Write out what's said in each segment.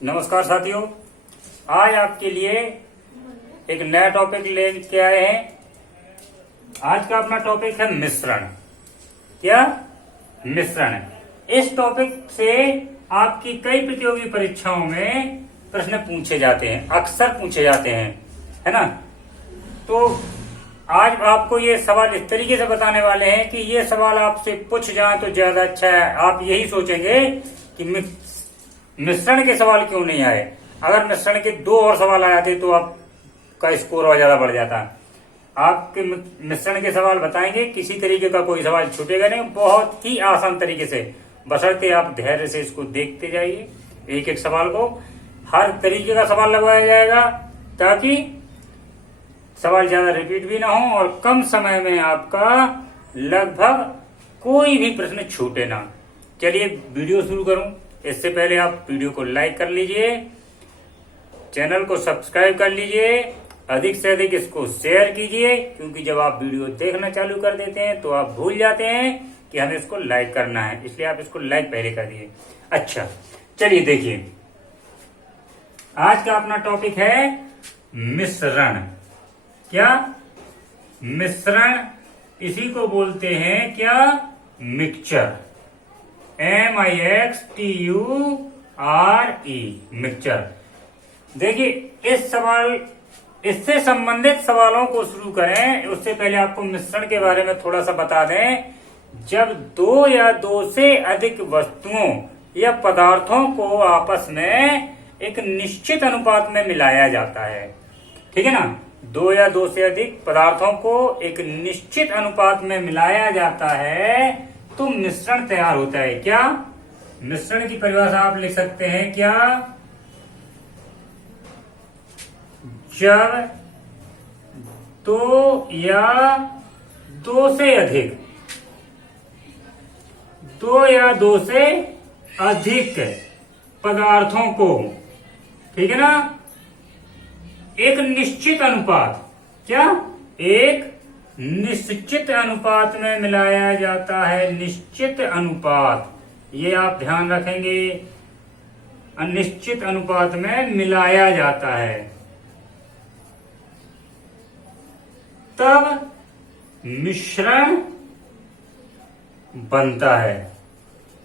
नमस्कार साथियों, आज आपके लिए एक नया टॉपिक लेके आए हैं। आज का अपना टॉपिक है मिश्रण। क्या? मिश्रण। इस टॉपिक से आपकी कई प्रतियोगी परीक्षाओं में प्रश्न पूछे जाते हैं, अक्सर पूछे जाते हैं, है ना। तो आज आपको ये सवाल इस तरीके से बताने वाले हैं कि ये सवाल आपसे पूछ जाए तो ज्यादा अच्छा है। आप यही सोचेंगे कि मिश्रण के सवाल क्यों नहीं आए। अगर मिश्रण के 2 और सवाल आ जाते तो आपका स्कोर और ज्यादा बढ़ जाता। आपके मिश्रण के सवाल बताएंगे, किसी तरीके का कोई सवाल छूटेगा नहीं, बहुत ही आसान तरीके से, बशर्ते आप धैर्य से इसको देखते जाइए। एक एक सवाल को हर तरीके का सवाल लगवाया जाएगा ताकि सवाल ज्यादा रिपीट भी ना हो और कम समय में आपका लगभग कोई भी प्रश्न छूटे ना। चलिए वीडियो शुरू करूं। इससे पहले आप वीडियो को लाइक कर लीजिए, चैनल को सब्सक्राइब कर लीजिए, अधिक से अधिक इसको शेयर कीजिए, क्योंकि जब आप वीडियो देखना चालू कर देते हैं तो आप भूल जाते हैं कि हमें इसको लाइक करना है, इसलिए आप इसको लाइक पहले कर दिए। अच्छा, चलिए देखिए, आज का अपना टॉपिक है मिश्रण। क्या? मिश्रण। इसी को बोलते हैं क्या? मिक्सचर। MIXTURE, mixture. देखिए, इससे संबंधित सवालों को शुरू करें उससे पहले आपको मिश्रण के बारे में थोड़ा सा बता दें। जब 2 या 2 से अधिक वस्तुओं या पदार्थों को आपस में एक निश्चित अनुपात में मिलाया जाता है, ठीक है ना। 2 या 2 से अधिक पदार्थों को एक निश्चित अनुपात में मिलाया जाता है तो मिश्रण तैयार होता है। क्या? मिश्रण की परिभाषा आप लिख सकते हैं क्या? जब 2 या 2 से अधिक 2 या 2 से अधिक पदार्थों को, ठीक है ना, एक निश्चित अनुपात, क्या? एक निश्चित अनुपात में मिलाया जाता है। निश्चित अनुपात, ये आप ध्यान रखेंगे, अनिश्चित अनुपात में मिलाया जाता है, तब मिश्रण बनता है।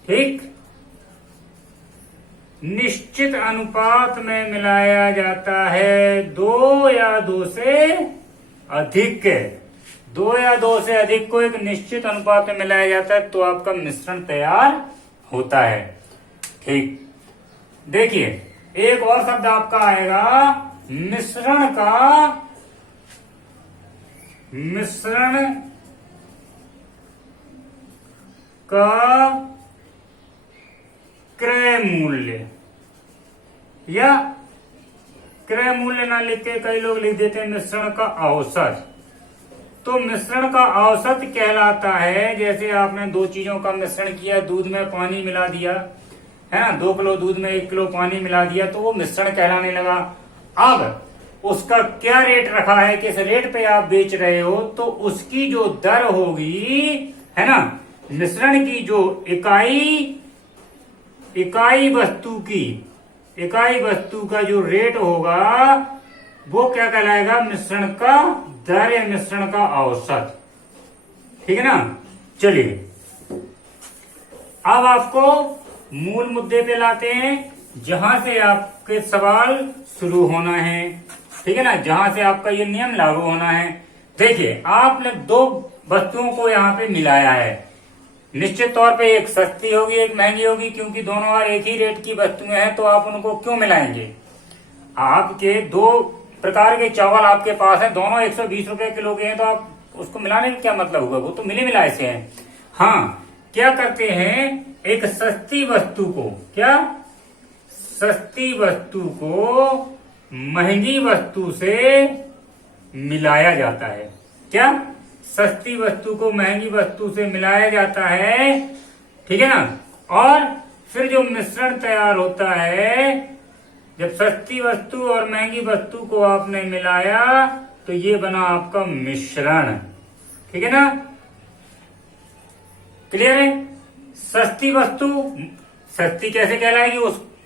ठीक, निश्चित अनुपात में मिलाया जाता है 2 या 2 से अधिक। 2 या 2 से अधिक को एक निश्चित अनुपात में मिलाया जाता है तो आपका मिश्रण तैयार होता है। ठीक, देखिए, एक और शब्द आपका आएगा मिश्रण का क्रय मूल्य, या क्रय मूल्य ना लिख के कई लोग लिख देते हैं मिश्रण का औसत। तो मिश्रण का औसत कहलाता है, जैसे आपने 2 चीजों का मिश्रण किया, दूध में पानी मिला दिया, है ना, 2 किलो दूध में 1 किलो पानी मिला दिया तो वो मिश्रण कहलाने लगा। अब उसका क्या रेट रखा है, किस रेट पे आप बेच रहे हो, तो उसकी जो दर होगी, है ना, मिश्रण की जो इकाई वस्तु का जो रेट होगा वो क्या कहलाएगा? मिश्रण का दर या मिश्रण का औसत। ठीक है ना। चलिए, अब आपको मूल मुद्दे पे लाते हैं, जहां से आपके सवाल शुरू होना है, ठीक है ना, जहां से आपका ये नियम लागू होना है। देखिए, आपने 2 वस्तुओं को यहाँ पे मिलाया है। निश्चित तौर पे एक सस्ती होगी, एक महंगी होगी, क्योंकि दोनों बार एक ही रेट की वस्तुएं हैं, तो आप उनको क्यों मिलाएंगे? आपके 2 प्रकार के चावल आपके पास है, दोनों 120 रुपए किलो के हैं, तो आप उसको मिलाने का क्या मतलब होगा? वो तो मिले मिलाए से हैं। हाँ, क्या करते हैं, एक सस्ती वस्तु को, क्या? सस्ती वस्तु को महंगी वस्तु से मिलाया जाता है। क्या? सस्ती वस्तु को महंगी वस्तु से मिलाया जाता है, ठीक है ना। और फिर जो मिश्रण तैयार होता है, जब सस्ती वस्तु और महंगी वस्तु को आपने मिलाया तो ये बना आपका मिश्रण। ठीक है ना, क्लियर है। सस्ती वस्तु सस्ती कैसे कहलाएगी?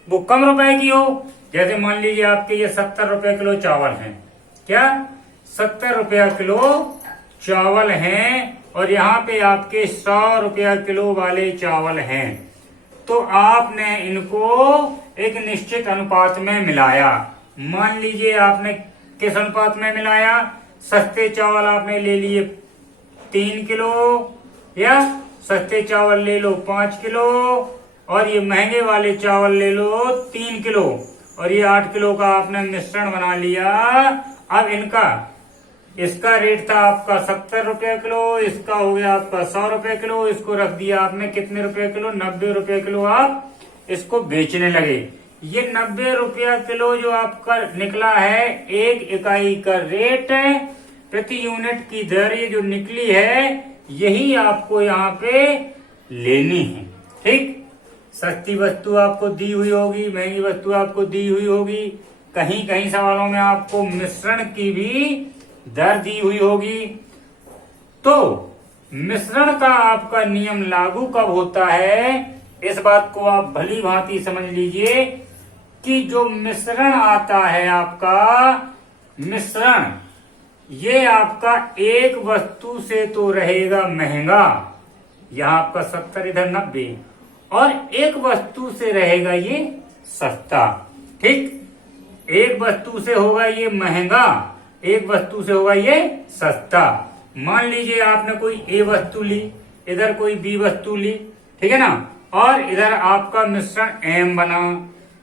वो कम रुपए की हो। जैसे मान लीजिए आपके ये 70 रुपए किलो चावल हैं, क्या 70 रुपया किलो चावल हैं, और यहाँ पे आपके 100 रुपया किलो वाले चावल हैं। तो आपने इनको एक निश्चित अनुपात में मिलाया। मान लीजिए आपने किस अनुपात में मिलाया, सस्ते चावल आपने ले लिए 3 किलो, या सस्ते चावल ले लो 5 किलो, और ये महंगे वाले चावल ले लो 3 किलो, और ये 8 किलो का आपने मिश्रण बना लिया। अब इनका, इसका रेट था आपका 70 रुपये किलो, इसका हो गया आपका 100 रुपये किलो, इसको रख दिया आपने कितने रुपए किलो, 90 रुपये किलो आप इसको बेचने लगे। ये 90 रुपया किलो जो आपका निकला है, एक इकाई का रेट, प्रति यूनिट की दर ये जो निकली है, यही आपको यहाँ पे लेनी है। ठीक, सस्ती वस्तु आपको दी हुई होगी, महंगी वस्तु आपको दी हुई होगी, कहीं कहीं सवालों में आपको मिश्रण की भी दर दी हुई होगी। तो मिश्रण का आपका नियम लागू कब होता है, इस बात को आप भली भांति समझ लीजिए कि जो मिश्रण आता है आपका मिश्रण, ये आपका एक वस्तु से तो रहेगा महंगा, यहाँ आपका 70 इधर 90, और एक वस्तु से रहेगा ये सस्ता। ठीक, एक वस्तु से होगा ये महंगा, एक वस्तु से होगा ये सस्ता। मान लीजिए आपने कोई ए वस्तु ली, इधर कोई बी वस्तु ली, ठीक है ना, और इधर आपका मिश्रण एम बना,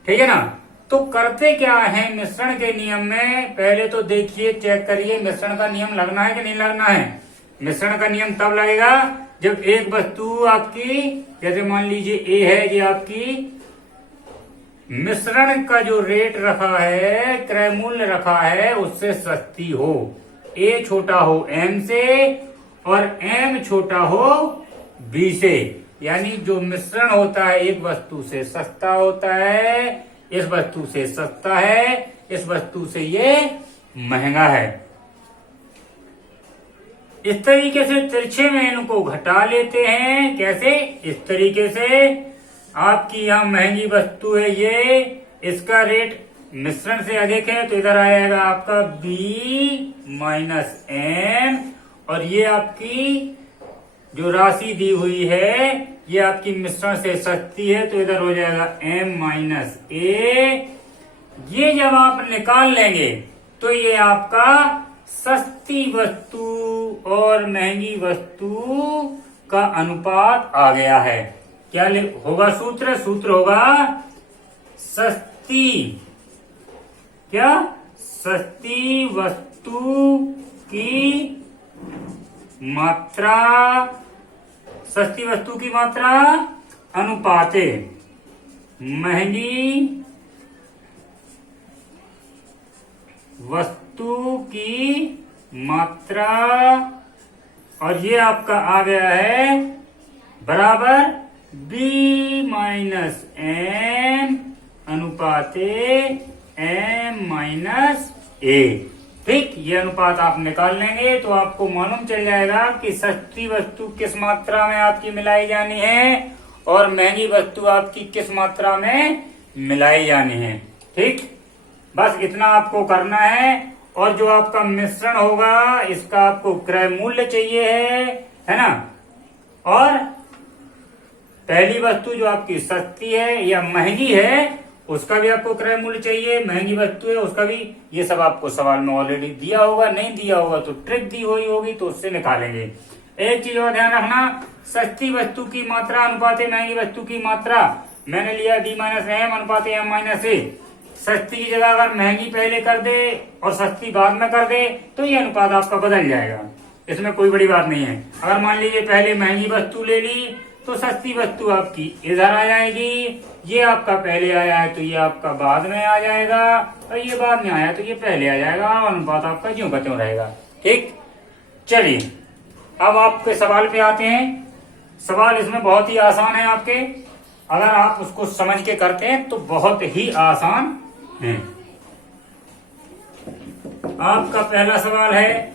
ठीक है ना। तो करते क्या है मिश्रण के नियम में, पहले तो देखिए, चेक करिए मिश्रण का नियम लगना है कि नहीं लगना है। मिश्रण का नियम तब लगेगा जब एक वस्तु आपकी, जैसे मान लीजिए ए है, ये आपकी मिश्रण का जो रेट रखा है, क्रय मूल्य रखा है, उससे सस्ती हो। ए छोटा हो एम से और एम छोटा हो बी से, यानी जो मिश्रण होता है एक वस्तु से सस्ता होता है, इस वस्तु से सस्ता है, इस वस्तु से ये महंगा है। इस तरीके से तिरछे में इनको घटा लेते हैं। कैसे? इस तरीके से आपकी यहाँ महंगी वस्तु है ये, इसका रेट मिश्रण से अधिक है, तो इधर आएगा आपका बी माइनस एम, और ये आपकी जो राशि दी हुई है ये आपकी मिश्रण से सस्ती है, तो इधर हो जाएगा एम माइनस ए। ये जब आप निकाल लेंगे तो ये आपका सस्ती वस्तु और महंगी वस्तु का अनुपात आ गया है। क्या होगा सूत्र? सूत्र होगा सस्ती, क्या? सस्ती वस्तु की मात्रा, सस्ती वस्तु की मात्रा अनुपाते महंगी वस्तु की मात्रा, और ये आपका आ गया है बराबर बी माइनस एम अनुपाते एम माइनस ए। ठीक, ये अनुपात आप निकाल लेंगे तो आपको मालूम चल जाएगा कि सस्ती वस्तु किस मात्रा में आपकी मिलाई जानी है और महंगी वस्तु आपकी किस मात्रा में मिलाई जानी है। ठीक, बस इतना आपको करना है। और जो आपका मिश्रण होगा इसका आपको क्रय मूल्य चाहिए है ना। और पहली वस्तु जो आपकी सस्ती है या महंगी है उसका भी आपको क्रय मूल्य चाहिए, महंगी वस्तु है उसका भी। ये सब आपको सवाल में ऑलरेडी दिया होगा, नहीं दिया होगा तो ट्रिक दी हुई होगी तो उससे निकालेंगे। एक चीज और ध्यान रखना, सस्ती वस्तु की मात्रा अनुपाते महंगी वस्तु की मात्रा, मैंने लिया डी माइनस एम अनुपाते एम माइनस ए। सस्ती की जगह अगर महंगी पहले कर दे और सस्ती बाद में कर दे तो ये अनुपात आपका बदल जाएगा, इसमें कोई बड़ी बात नहीं है। अगर मान लीजिए पहले महंगी वस्तु ले ली तो सस्ती वस्तु आपकी इधर आ जाएगी, ये आपका पहले आया है तो ये आपका बाद में आ जाएगा, और ये बाद में आया तो ये पहले आ जाएगा, अनुपात आपका ज्यों का त्यों रहेगा। ठीक, चलिए अब आपके सवाल पे आते हैं। सवाल इसमें बहुत ही आसान है आपके, अगर आप उसको समझ के करते हैं तो बहुत ही आसान है। आपका पहला सवाल है,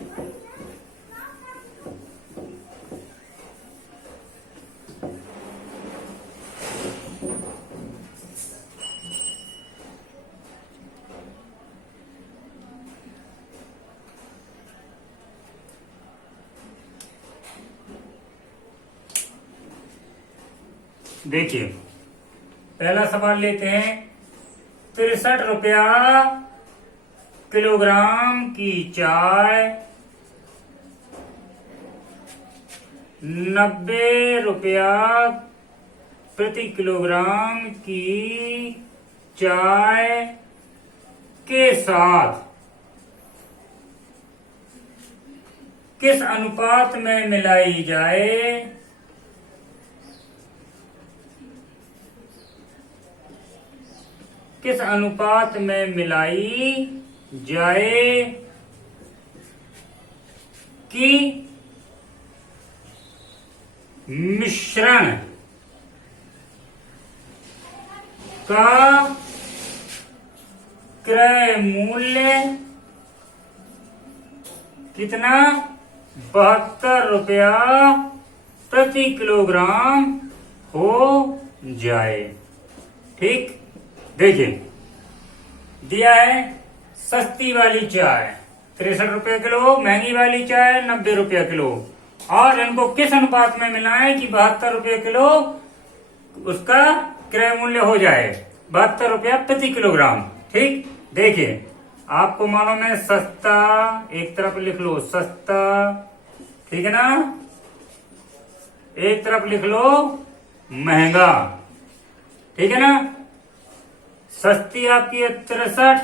देखिए पहला सवाल लेते हैं। 63 रुपया किलोग्राम की चाय, 90 रुपया प्रति किलोग्राम की चाय के साथ किस अनुपात में मिलाई जाए? किस अनुपात में मिलाई जाए कि मिश्रण का क्रय मूल्य कितना? 72 रुपया प्रति किलोग्राम हो जाए। ठीक, देखिए दिया है सस्ती वाली चाय 63 रुपये किलो, महंगी वाली चाय 90 रुपया किलो, और इनको किस अनुपात में मिलाएं कि 72 रुपये किलो उसका क्रय मूल्य हो जाए, 72 रुपया प्रति किलोग्राम। ठीक, देखिए आपको मालूम है सस्ता, एक तरफ लिख लो सस्ता, ठीक है ना, एक तरफ लिख लो महंगा, ठीक है ना। सस्ती आपकी है 63,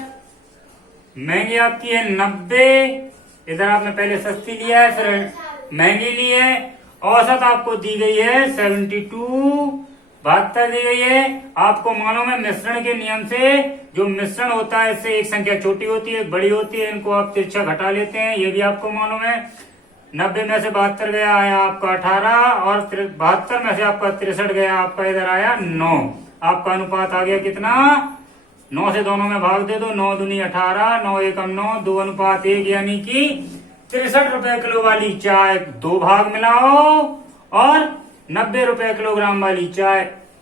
महंगी आपकी है 90। इधर आपने पहले सस्ती लिया है फिर महंगी ली है। औसत आपको दी गई है 72, 72 दी गई है। आपको मालूम है मिश्रण के नियम से जो मिश्रण होता है इससे एक संख्या छोटी होती है एक बड़ी होती है, इनको आप तिरछा घटा लेते हैं, ये भी आपको मालूम है। 90 में से 72 गया आया आपका 18, और 72 में से आपका 63 गया आपका इधर आया 9। आपका अनुपात आ गया कितना? 9 से दोनों में भाग दे दो, 9 दूनी 18, 9 एकम 9, 2 अनुपात 1, यानी कि 63 रुपए किलो वाली चाय 2 भाग मिलाओ और 90 रुपए किलोग्राम वाली चाय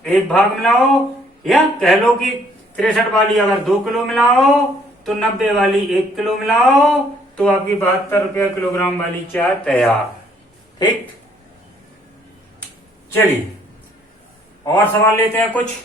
1 भाग मिलाओ, या कह लो कि 63 वाली अगर 2 किलो मिलाओ तो 90 वाली 1 किलो मिलाओ, तो आपकी 72 रुपया किलोग्राम वाली चाय तैयार। ठीक, चलिए और सवाल लेते हैं कुछ।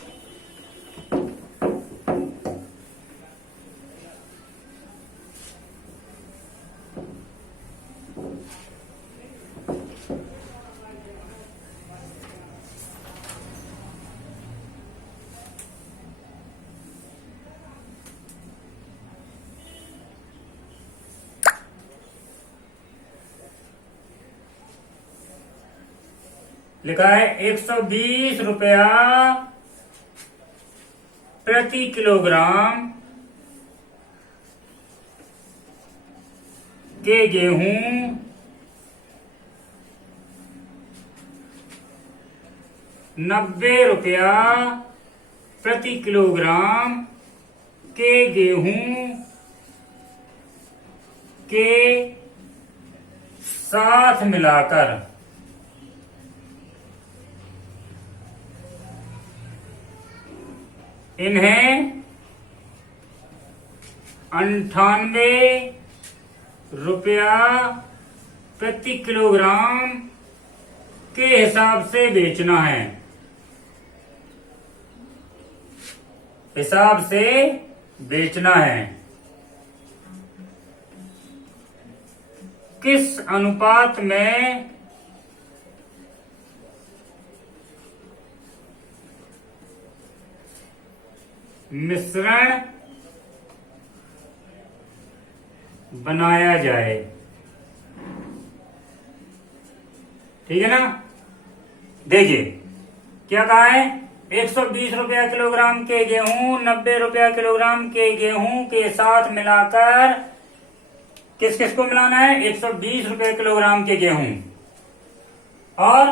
लिखा है 120 रुपया प्रति किलोग्राम के गेहूं 90 रुपया प्रति किलोग्राम के गेहूं के साथ मिलाकर इन्हें 98 रुपया प्रति किलोग्राम के हिसाब से बेचना है। हिसाब से बेचना है। किस अनुपात में मिश्रण बनाया जाए? ठीक है ना। देखिए क्या कहा है, 120 रुपया किलोग्राम के गेहूं 90 रुपया किलोग्राम के गेहूं के साथ मिलाकर किस किस को मिलाना है? 120 रुपया किलोग्राम के गेहूं और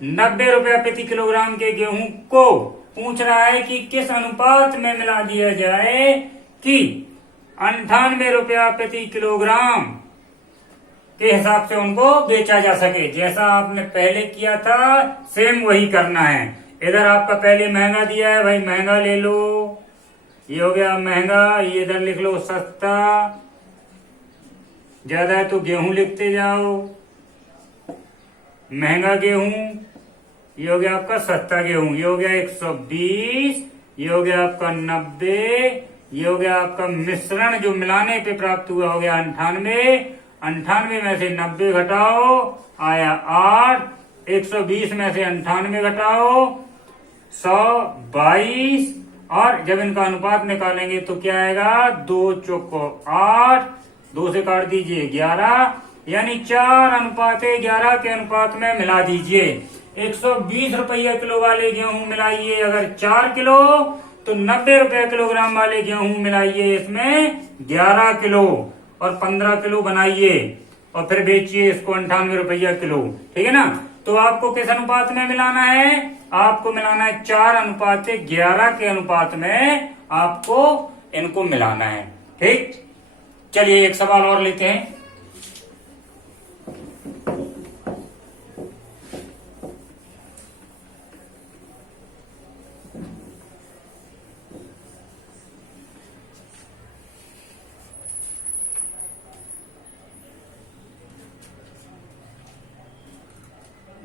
90 रुपया प्रति किलोग्राम के गेहूं को पूछ रहा है कि किस अनुपात में मिला दिया जाए कि 98 रुपया प्रति किलोग्राम के हिसाब से उनको बेचा जा सके। जैसा आपने पहले किया था सेम वही करना है। इधर आपका पहले महंगा दिया है, भाई महंगा ले लो, ये हो गया महंगा, ये इधर लिख लो सस्ता, ज्यादा है तो गेहूं लिखते जाओ, महंगा गेहूं ये हो गया आपका 70 गेहूं, ये हो गया 120, ये हो गया आपका 90, ये हो गया आपका मिश्रण जो मिलाने पे प्राप्त हुआ हो गया 98, 98 में से 90 घटाओ आया 8, 120 में से 98 घटाओ 122, और जब इनका अनुपात निकालेंगे तो क्या आएगा, 2 चौको 8, 2 से काट दीजिए 11, यानी 4:11 के अनुपात में मिला दीजिए। 120 रुपया किलो वाले गेहूं मिलाइए अगर 4 किलो, तो 90 रुपए किलोग्राम वाले गेहूं मिलाइए इसमें 11 किलो, और 15 किलो बनाइए और फिर बेचिए इसको 98 रुपया किलो। ठीक है ना। तो आपको किस अनुपात में मिलाना है, आपको मिलाना है 4:11 के अनुपात में आपको इनको मिलाना है। ठीक, चलिए एक सवाल और लेते हैं।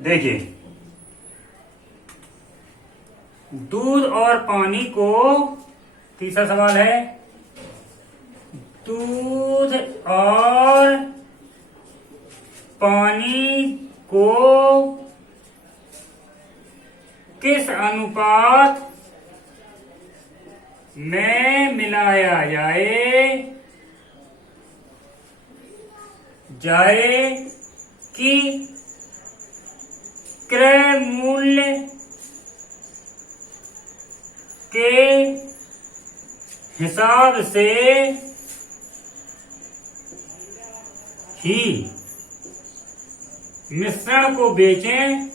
देखिए, दूध और पानी को, तीसरा सवाल है, दूध और पानी को किस अनुपात में मिलाया जाए कि क्रय मूल्य के हिसाब से ही मिश्रण को बेचें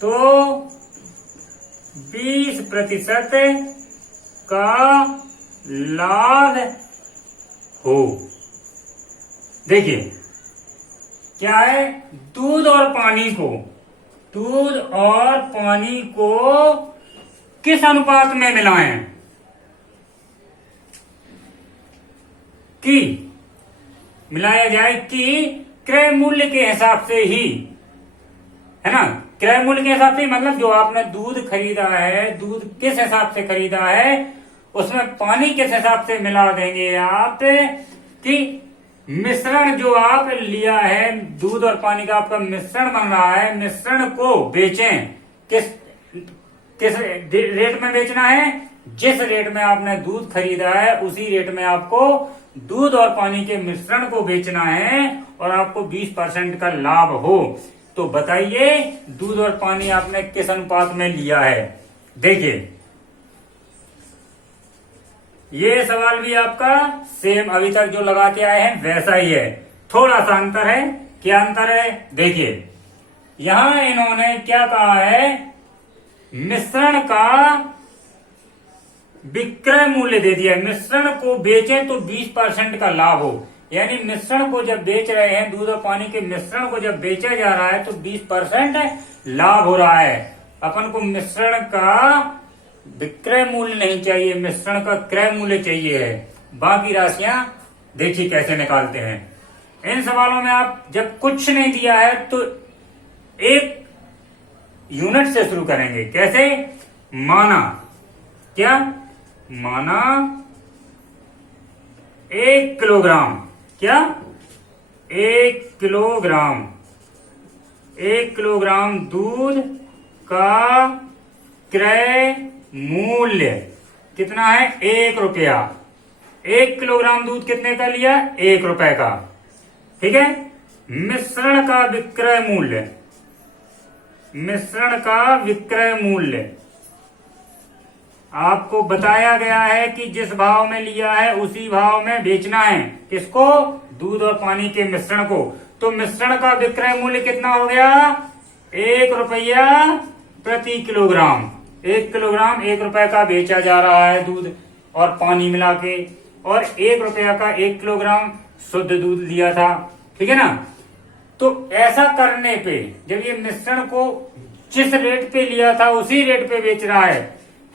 तो 20% का लाभ हो। देखिए क्या है, दूध और पानी को किस अनुपात में मिलाएं कि मिलाया जाए कि क्रय मूल्य के हिसाब से ही, है ना। क्रय मूल्य के हिसाब से मतलब जो आपने दूध खरीदा है, दूध किस हिसाब से खरीदा है, उसमें पानी किस हिसाब से मिला देंगे आप कि मिश्रण जो आप लिया है, दूध और पानी का आपका मिश्रण बन रहा है, मिश्रण को बेचें किस रेट में बेचना है, जिस रेट में आपने दूध खरीदा है उसी रेट में आपको दूध और पानी के मिश्रण को बेचना है और आपको 20% का लाभ हो। तो बताइए दूध और पानी आपने किस अनुपात में लिया है। देखिए ये सवाल भी आपका सेम अभी तक जो लगा के आए हैं वैसा ही है, थोड़ा सा अंतर है। क्या अंतर है, देखिए यहां इन्होंने क्या कहा है, मिश्रण का विक्रय मूल्य दे दिया, मिश्रण को बेचें तो 20% का लाभ हो। यानी मिश्रण को जब बेच रहे हैं, दूध और पानी के मिश्रण को जब बेचा जा रहा है तो 20% लाभ हो रहा है। अपन को मिश्रण का विक्रय मूल्य नहीं चाहिए, मिश्रण का क्रय मूल्य चाहिए है। बाकी राशियां देखिए कैसे निकालते हैं। इन सवालों में आप जब कुछ नहीं दिया है तो एक यूनिट से शुरू करेंगे। कैसे, माना, क्या माना 1 किलोग्राम, क्या 1 किलोग्राम दूध का क्रय मूल्य कितना है, 1 रुपया। 1 किलोग्राम दूध कितने का लिया, 1 रुपए का। ठीक है। मिश्रण का विक्रय मूल्य, मिश्रण का विक्रय मूल्य आपको बताया गया है कि जिस भाव में लिया है उसी भाव में बेचना है। किसको, दूध और पानी के मिश्रण को। तो मिश्रण का विक्रय मूल्य कितना हो गया, 1 रुपया प्रति किलोग्राम। 1 किलोग्राम 1 रुपए का बेचा जा रहा है दूध और पानी मिला के, और 1 रुपया का 1 किलोग्राम शुद्ध दूध लिया था। ठीक है ना। तो ऐसा करने पे जब ये मिश्रण को जिस रेट पे लिया था उसी रेट पे बेच रहा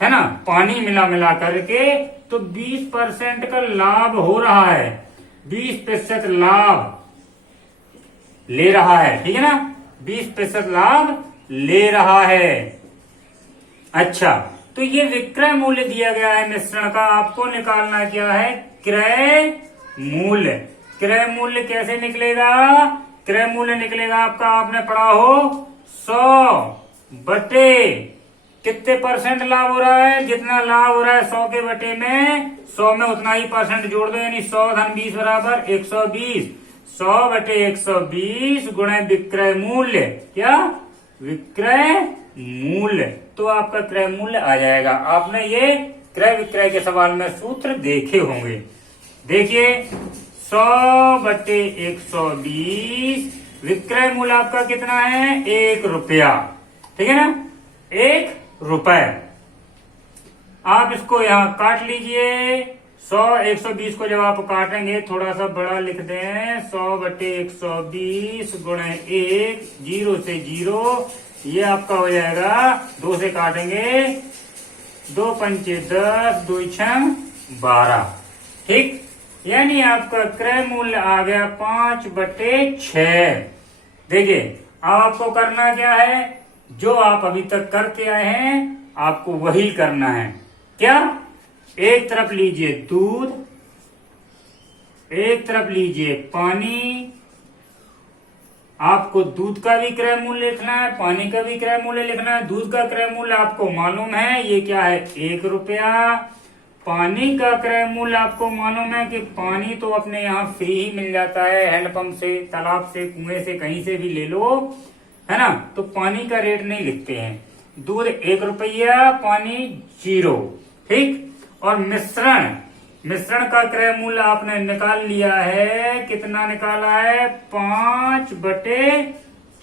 है ना, पानी मिला करके, तो 20% का लाभ हो रहा है। 20% लाभ ले रहा है, ठीक है ना, 20% लाभ ले रहा है। अच्छा, तो ये विक्रय मूल्य दिया गया है मिश्रण का, आपको निकालना क्या है, क्रय मूल्य। क्रय मूल्य कैसे निकलेगा, क्रय मूल्य निकलेगा आपका, आपने पढ़ा हो 100 बटे कितने परसेंट लाभ हो रहा है, जितना लाभ हो रहा है 100 के बटे में 100 में उतना ही परसेंट जोड़ दो, यानी 100 धन 20 बराबर 120। 100 बटे 120 गुणे विक्रय मूल्य, क्या, विक्रय मूल्य, तो आपका क्रय मूल्य आ जाएगा। आपने ये क्रय विक्रय के सवाल में सूत्र देखे होंगे। देखिए 100 बटे 120, विक्रय मूल्य आपका कितना है, 1 रुपया, ठीक है ना, 1 रुपए। आप इसको यहां काट लीजिए, 100 120 को जब आप काटेंगे थोड़ा सा बड़ा लिख दें, 100 बटे 120 गुणे 1, 0 से 0, ये आपका हो जाएगा, 2 से काटेंगे, 2 पंचे 10, 2 छह 12, ठीक, यानी आपका क्रय मूल्य आ गया 5 बटे 6। देखिए अब आपको करना क्या है, जो आप अभी तक करते आए हैं आपको वही करना है। क्या, एक तरफ लीजिए दूध, एक तरफ लीजिए पानी। आपको दूध का भी क्रय मूल्य लिखना है, पानी का भी क्रय मूल्य लिखना है। दूध का क्रय मूल्य आपको मालूम है, ये क्या है, 1 रुपया। पानी का क्रय मूल्य आपको मालूम है कि पानी तो अपने यहाँ फ्री ही मिल जाता है, हैंडपंप से, तालाब से, कुएं से, कहीं से भी ले लो, है ना, तो पानी का रेट नहीं लिखते हैं। दूध 1 रुपया, पानी 0, ठीक। और मिश्रण, मिश्रण का क्रय मूल्य आपने निकाल लिया है, कितना निकाला है, 5 बटे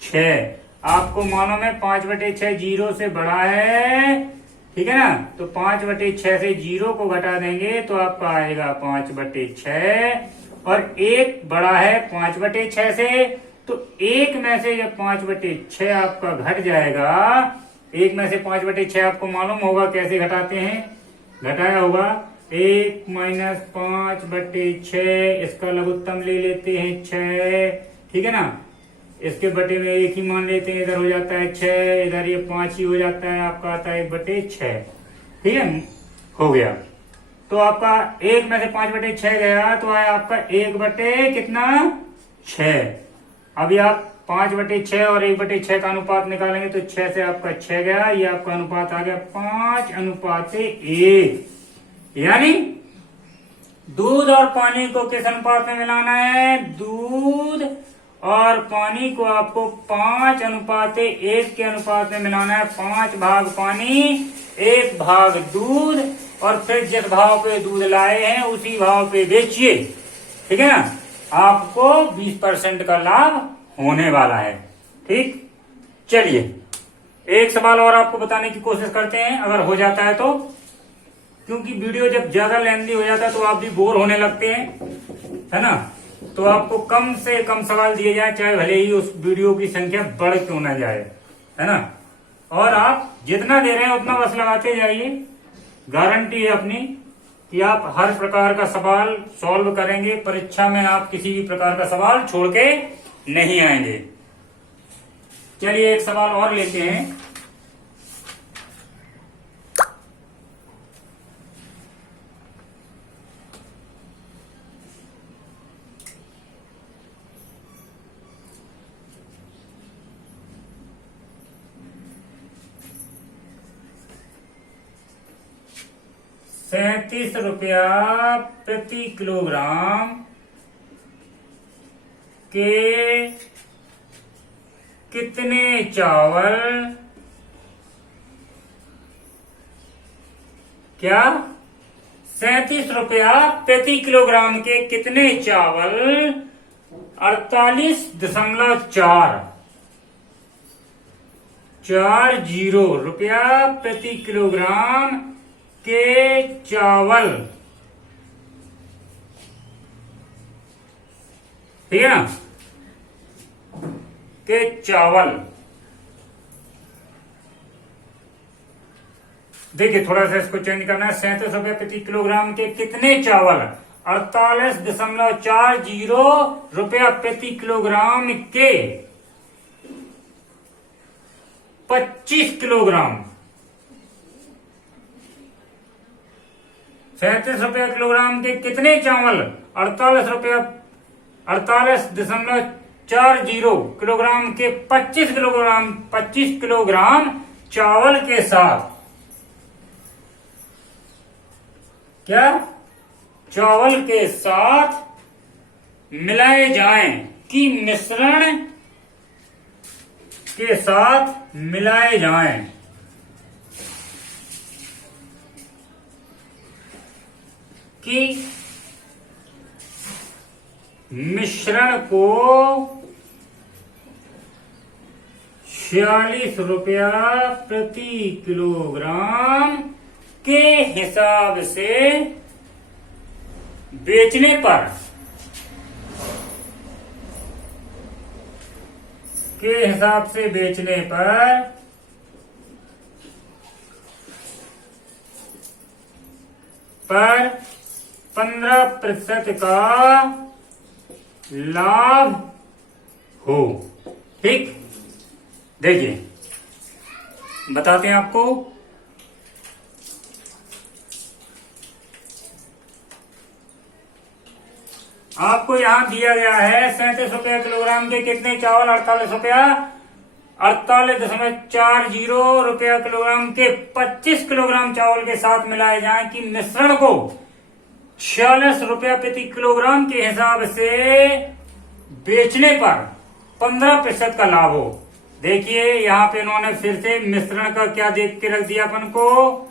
6। आपको मालूम है 5 बटे 6 0 से बड़ा है, ठीक है ना, तो 5 बटे 6 से 0 को घटा देंगे तो आपका आएगा 5 बटे 6, और 1 बड़ा है 5 बटे 6 से, तो 1 में से जब 5 बटे 6 आपका घट जाएगा, 1 में से 5 बटे 6 आपको मालूम होगा कैसे घटाते हैं, घटाया होगा, 1 माइनस 5 बटे 6, इसका लघुत्तम ले लेते हैं 6, ठीक है ना, इसके बटे में 1 ही मान लेते हैं, इधर हो जाता है 6, इधर ये 5 ही हो जाता है, आपका आता है 1 बटे 6, ठीक है, हो गया। तो आपका 1 में से 5 बटे 6 गया, तो आया आपका 1 बटे कितना, 6। अभी आप 5 बटे 6 और 1 बटे 6 का अनुपात निकालेंगे तो 6 से आपका 6 गया, ये आपका अनुपात आ गया 5:1। यानी दूध और पानी को किस अनुपात में मिलाना है, दूध और पानी को आपको 5:1 के अनुपात में मिलाना है। 5 भाग पानी, 1 भाग दूध, और फिर जिस भाव पे दूध लाए हैं उसी भाव पे बेचिए, ठीक है ना, आपको 20% का लाभ होने वाला है, ठीक। चलिए एक सवाल और आपको बताने की कोशिश करते हैं, अगर हो जाता है तो, क्योंकि वीडियो जब ज्यादा लेंथी हो जाता है तो आप भी बोर होने लगते हैं, है ना, तो आपको कम से कम सवाल दिए जाए, चाहे भले ही उस वीडियो की संख्या बढ़ क्यों ना जाए, है ना, और आप जितना दे रहे हैं उतना बस लगाते जाइए। गारंटी है अपनी कि आप हर प्रकार का सवाल सॉल्व करेंगे, परीक्षा में आप किसी भी प्रकार का सवाल छोड़ के नहीं आएंगे। चलिए एक सवाल और लेते हैं। ₹37 प्रति किलोग्राम के कितने चावल, क्या, ₹37 प्रति किलोग्राम के कितने चावल 48.4 रुपया प्रति किलोग्राम के चावल, ठीक है ना, के चावल। देखिए थोड़ा सा इसको चेंज करना है, ₹37 प्रति किलोग्राम के कितने चावल 48.40 रुपया प्रति किलोग्राम के 25 किलोग्राम, 37 रुपया किलोग्राम के कितने चावल? 48.40 किलोग्राम के 25 किलोग्राम चावल के साथ क्या चावल के साथ मिलाए जाएं कि मिश्रण के साथ मिलाए जाएं। कि मिश्रण को 46 रुपया प्रति किलोग्राम के हिसाब से बेचने पर पर 15% का लाभ हो। ठीक, देखिए बताते हैं आपको। आपको यहां दिया गया है 37 रुपया किलोग्राम के कितने चावल? 48.40 रुपया किलोग्राम के 25 किलोग्राम चावल के साथ मिलाए जाएं कि मिश्रण को 46 रुपया प्रति किलोग्राम के हिसाब से बेचने पर 15% का लाभ हो। देखिए यहाँ पे इन्होंने फिर से मिश्रण का क्या देख के रख दिया अपन को?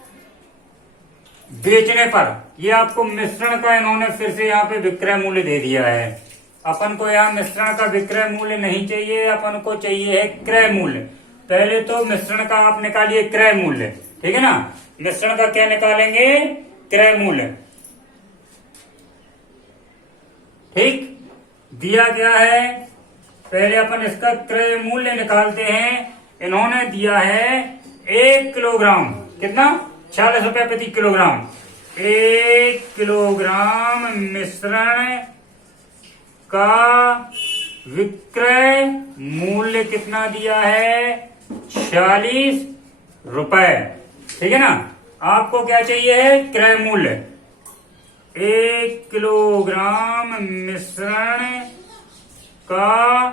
बेचने पर। ये आपको मिश्रण का इन्होंने फिर से यहाँ पे विक्रय मूल्य दे दिया है। अपन को यहाँ मिश्रण का विक्रय मूल्य नहीं चाहिए, अपन को चाहिए है क्रय मूल्य। पहले तो मिश्रण का आप निकालिए क्रय मूल्य, ठीक है ना। मिश्रण का क्या निकालेंगे? क्रय मूल्य। ठीक, दिया गया है, पहले अपन इसका क्रय मूल्य निकालते हैं। इन्होंने दिया है 1 किलोग्राम, कितना? 46 रुपया प्रति किलोग्राम। 1 किलोग्राम मिश्रण का विक्रय मूल्य कितना दिया है? 46 रुपए, ठीक है ना। आपको क्या चाहिए है? क्रय मूल्य। 1 किलोग्राम मिश्रण का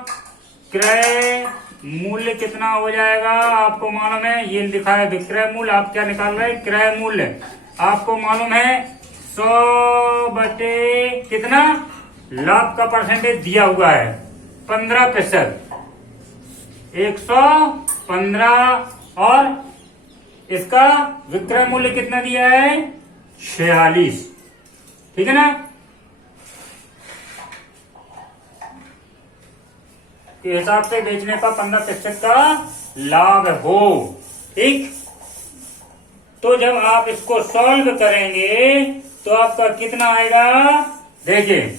क्रय मूल्य कितना हो जाएगा? आपको मालूम है, ये लिखा है विक्रय मूल्य, आप क्या निकाल रहे हैं? क्रय मूल्य। आपको मालूम है 100 बटे कितना? लाभ का परसेंटेज दिया हुआ है 15%, 115, और इसका विक्रय मूल्य कितना दिया है? 46, ठीक है ना। के हिसाब से बेचने पर 15% का लाभ हो। ठीक, तो जब आप इसको सॉल्व करेंगे तो आपका कितना आएगा? देखिए,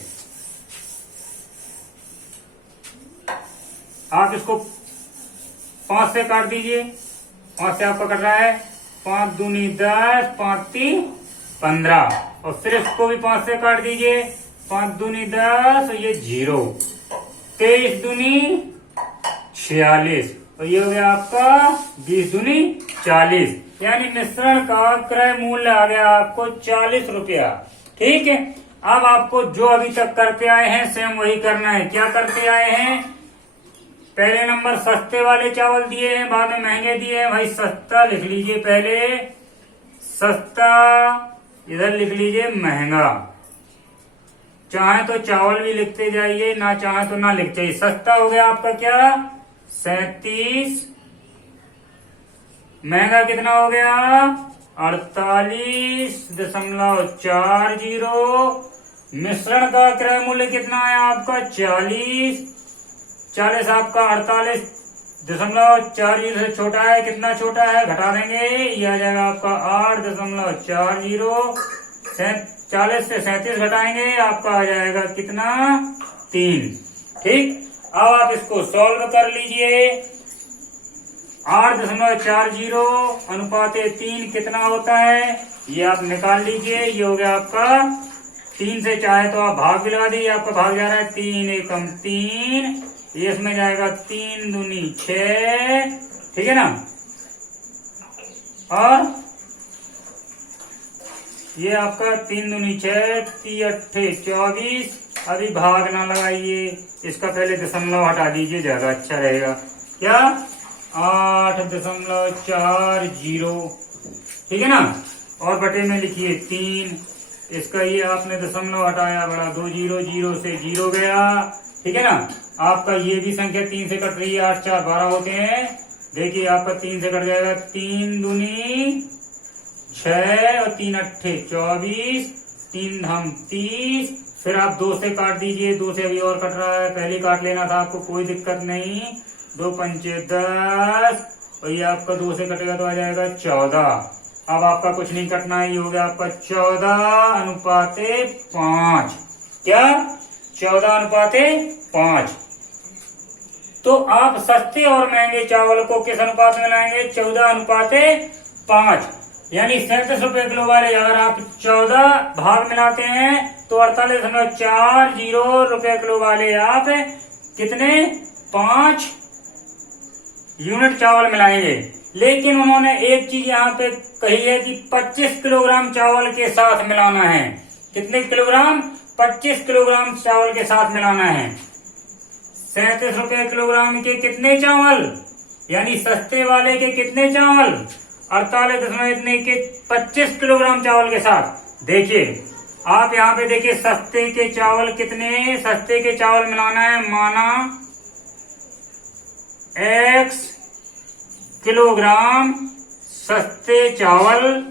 आप इसको 5 से काट दीजिए। 5 से आपका कट रहा है 5 दूनी 10, 5 तीन 15, और फिर इसको भी 5 से काट दीजिए। 5 दूनी 10, और ये 0, 23 दूनी 46, और ये हो गया आपका 20 दूनी 40। यानी मिश्रण का क्रय मूल्य आ गया आपको 40 रुपया। ठीक है, अब आपको जो अभी तक करते आए हैं सेम वही करना है। क्या करते आए हैं? पहले नंबर सस्ते वाले चावल दिए हैं, बाद में महंगे दिए हैं। भाई सस्ता लिख लीजिए, पहले सस्ता, इधर लिख लीजिए महंगा। चाहे तो चावल भी लिखते जाइए, ना चाहे तो ना लिखते जाइए। सस्ता हो गया आपका क्या? 37। महंगा कितना हो गया? 48.40। मिश्रण का क्रय मूल्य कितना है आपका? 40। 40 आपका 48.40 से छोटा है। कितना छोटा है? घटा देंगे, ये आ जाएगा आपका 8.40। 40 से 37 घटाएंगे, आपका आ जाएगा कितना? 3। ठीक, अब आप इसको सॉल्व कर लीजिए। 8.40 अनुपात 3 कितना होता है? ये आप निकाल लीजिए। ये हो गया आपका 3 से चाहे तो आप भाग भी लगा दीजिए, आपका भाग जा रहा है 3 एकम 3, ये इसमें जाएगा 3 दूनी 6, ठीक है ना। और ये आपका 3 दूनी 6, 3 अट्ठे 24। अभी भाग ना लगाइए, इसका पहले दशमलव हटा दीजिए, ज्यादा अच्छा रहेगा। क्या 8.40, ठीक है ना। और बटे में लिखिए 3, इसका ये आपने दशमलव हटाया, बड़ा 2 0 0 से 0 गया, ठीक है ना। आपका ये भी संख्या 3 से कट रही है, 8 4 12 होते हैं। देखिए आपका 3 से कट जाएगा, 3 दूनी 6 और 3 अट्ठे 24, 3 धम 30। फिर आप 2 से काट दीजिए, 2 से अभी और कट रहा है, पहले काट लेना था आपको, कोई दिक्कत नहीं। 2 पंचे 10 और ये आपका 2 से कटेगा तो आ जाएगा 14। अब आपका कुछ नहीं कटना, ही हो गया आपका 14:5। क्या 14:5। तो आप सस्ते और महंगे चावल को किस अनुपात में लाएंगे? 14:5। यानी 37 रुपए किलो वाले अगर आप 14 भाग मिलाते हैं तो 48.40 रुपए किलो वाले आप कितने 5 यूनिट चावल मिलाएंगे। लेकिन उन्होंने एक चीज यहाँ पे कही है कि 25 किलोग्राम चावल के साथ मिलाना है। कितने किलोग्राम? 25 किलोग्राम चावल के साथ मिलाना है। 37 रुपए किलोग्राम के कितने चावल, यानी सस्ते वाले के कितने चावल? 48 के 25 किलोग्राम चावल के साथ। देखिए आप यहाँ पे देखिए सस्ते के चावल कितने, सस्ते के चावल मिलाना है, माना x किलोग्राम सस्ते चावल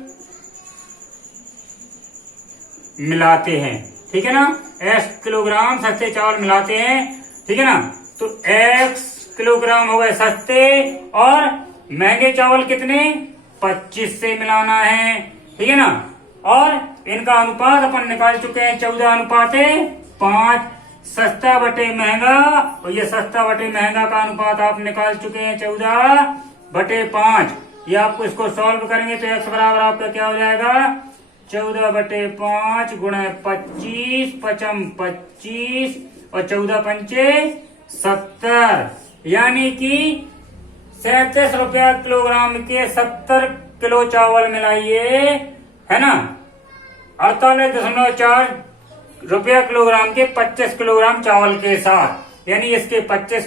मिलाते हैं, ठीक है ना। x किलोग्राम सस्ते चावल मिलाते हैं, ठीक है ना। तो x किलोग्राम हो गए सस्ते, और महंगे चावल कितने 25 से मिलाना है, ठीक है ना। और इनका अनुपात अपन निकाल चुके हैं 14:5। सस्ता बटे महंगा, और ये सस्ता बटे महंगा का अनुपात आप निकाल चुके हैं 14/5। ये आपको इसको सॉल्व करेंगे तो x बराबर आपका क्या हो जाएगा? 14/5 गुणा 25, 5 25 और 14 पंचे 70, यानी कि 37 रुपया किलोग्राम के 70 किलो चावल मिलाइए, है ना। 48.4 रुपया किलोग्राम के 25 किलोग्राम चावल के साथ, यानी इसके 25